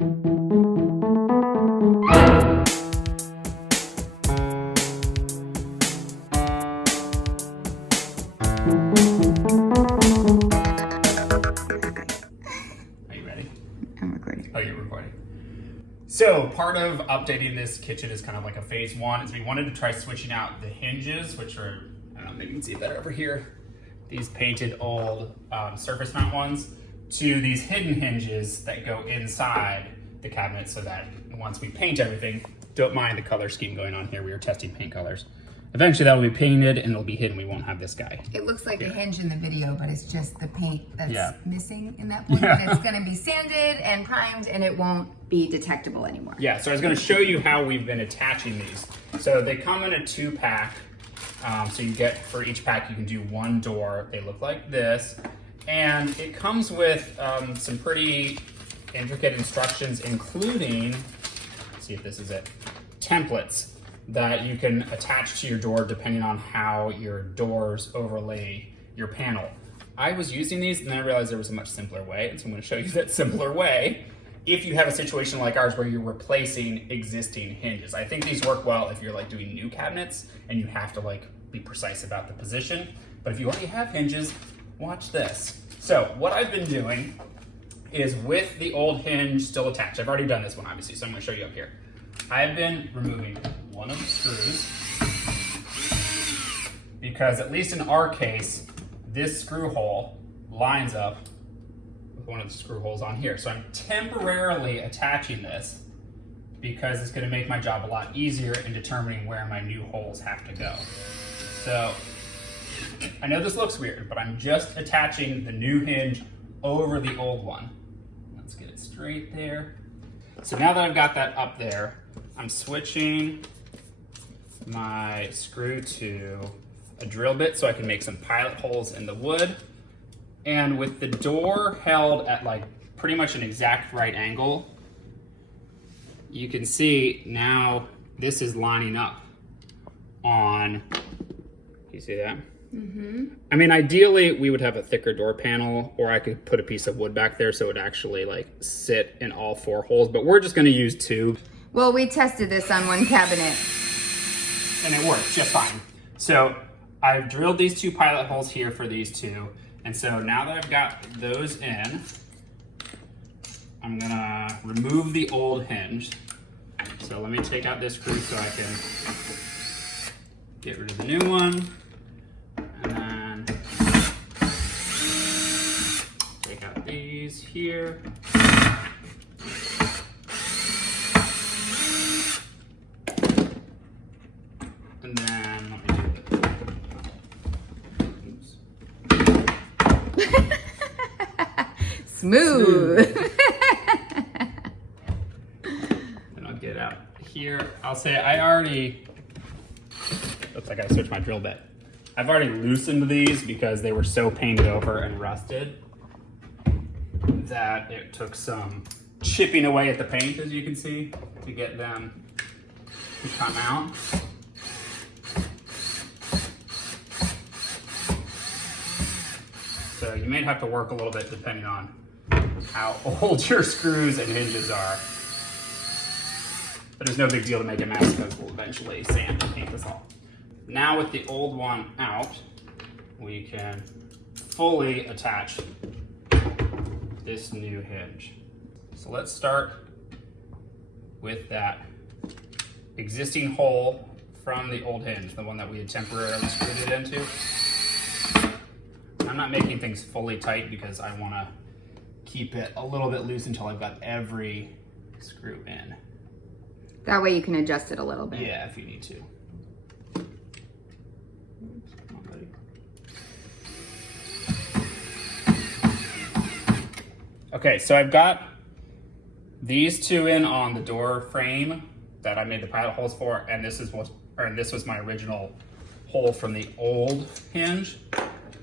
Oh, you're recording. So part of updating this kitchen is kind of like a phase one, is we wanted to try switching out the hinges, which are, I don't know, maybe you can see that over here. These painted old surface mount ones, to these hidden hinges that go inside the cabinet so that once we paint everything, don't mind the color scheme going on here. We were testing paint colors. Eventually that will be painted and it'll be hidden. We won't have this guy. It looks like a hinge in the video, but it's just the paint that's missing in that point. Yeah. It's gonna be sanded and primed and it won't be detectable anymore. Yeah, so I was gonna show you how we've been attaching these. So they come in a 2-pack. So you get, for each pack, you can do one door. They look like this. And it comes with some pretty intricate instructions, including, let's see if this is it, templates that you can attach to your door depending on how your doors overlay your panel. I was using these and then I realized there was a much simpler way, and so I'm going to show you that simpler way if you have a situation like ours where you're replacing existing hinges. I think these work well if you're like doing new cabinets and you have to like be precise about the position, but if you already have hinges, watch this. So what I've been doing is, with the old hinge still attached, I've already done this one obviously, so I'm going to show you up here. I've been removing one of the screws because, at least in our case, this screw hole lines up with one of the screw holes on here. So I'm temporarily attaching this because it's going to make my job a lot easier in determining where my new holes have to go. So I know this looks weird, but I'm just attaching the new hinge over the old one. Let's get it straight there. So now that I've got that up there, I'm switching my screw to a drill bit so I can make some pilot holes in the wood. And with the door held at like pretty much an exact right angle, you can see now this is lining up on, you see that? Mm-hmm. I mean, ideally we would have a thicker door panel, or I could put a piece of wood back there so it would actually like sit in all 4 holes, but we're just gonna use 2. Well, we tested this on one cabinet. And it worked just fine. So I've drilled these 2 pilot holes here for these 2. And so now that I've got those in, I'm gonna remove the old hinge. So let me take out this screw so I can get rid of the new one. And then take out these here. And then let me do this. Smooth. And I'll get out here. I'll say I already, looks like I switched my drill bit. I've already loosened these because they were so painted over and rusted that it took some chipping away at the paint, as you can see, to get them to come out. So you may have to work a little bit depending on how old your screws and hinges are. But there's no big deal to make a mess because we'll eventually sand and paint this all. Now with the old one out, we can fully attach this new hinge. So let's start with that existing hole from the old hinge, the one that we had temporarily screwed it into. I'm not making things fully tight because I want to keep it a little bit loose until I've got every screw in. That way you can adjust it a little bit. Yeah, if you need to. Okay, so I've got these 2 in on the door frame that I made the pilot holes for, and this was my original hole from the old hinge.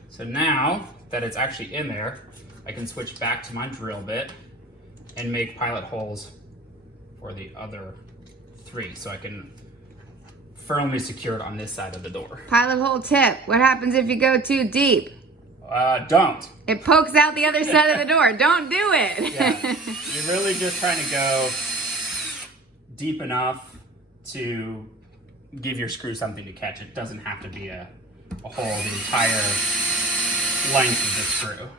So now that it's actually in there, I can switch back to my drill bit and make pilot holes for the other 3, so I can firmly secure it on this side of the door. Pilot hole tip. What happens if you go too deep? Don't. It pokes out the other side of the door. Don't do it. Yeah. You're really just trying to go deep enough to give your screw something to catch. It doesn't have to be a hole the entire length of the screw.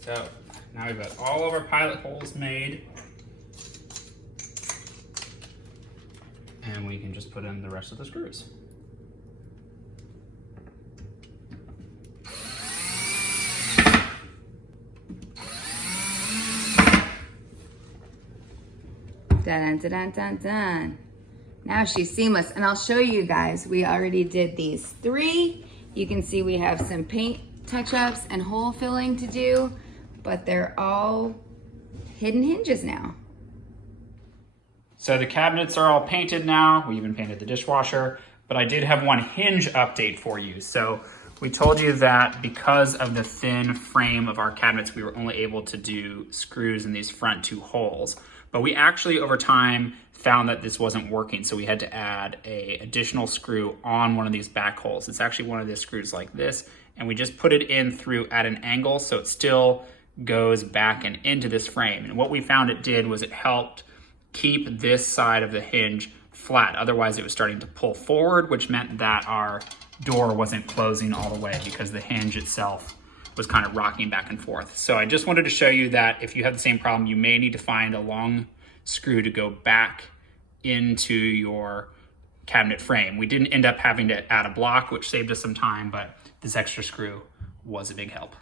So now we've got all of our pilot holes made. And we can just put in the rest of the screws. Dun, dun, dun, dun, dun. Now she's seamless, and I'll show you guys. We already did these 3. You can see we have some paint touch-ups and hole filling to do, but they're all hidden hinges now. So the cabinets are all painted now. We even painted the dishwasher, but I did have one hinge update for you. So we told you that because of the thin frame of our cabinets, we were only able to do screws in these front 2 holes. But we actually, over time, found that this wasn't working, so we had to add an additional screw on one of these back holes. It's actually one of the screws like this, and we just put it in through at an angle so it still goes back and into this frame. And what we found it did was it helped keep this side of the hinge flat. Otherwise, it was starting to pull forward, which meant that our door wasn't closing all the way because the hinge itself was kind of rocking back and forth. So I just wanted to show you that if you have the same problem, you may need to find a long screw to go back into your cabinet frame. We didn't end up having to add a block, which saved us some time, but this extra screw was a big help.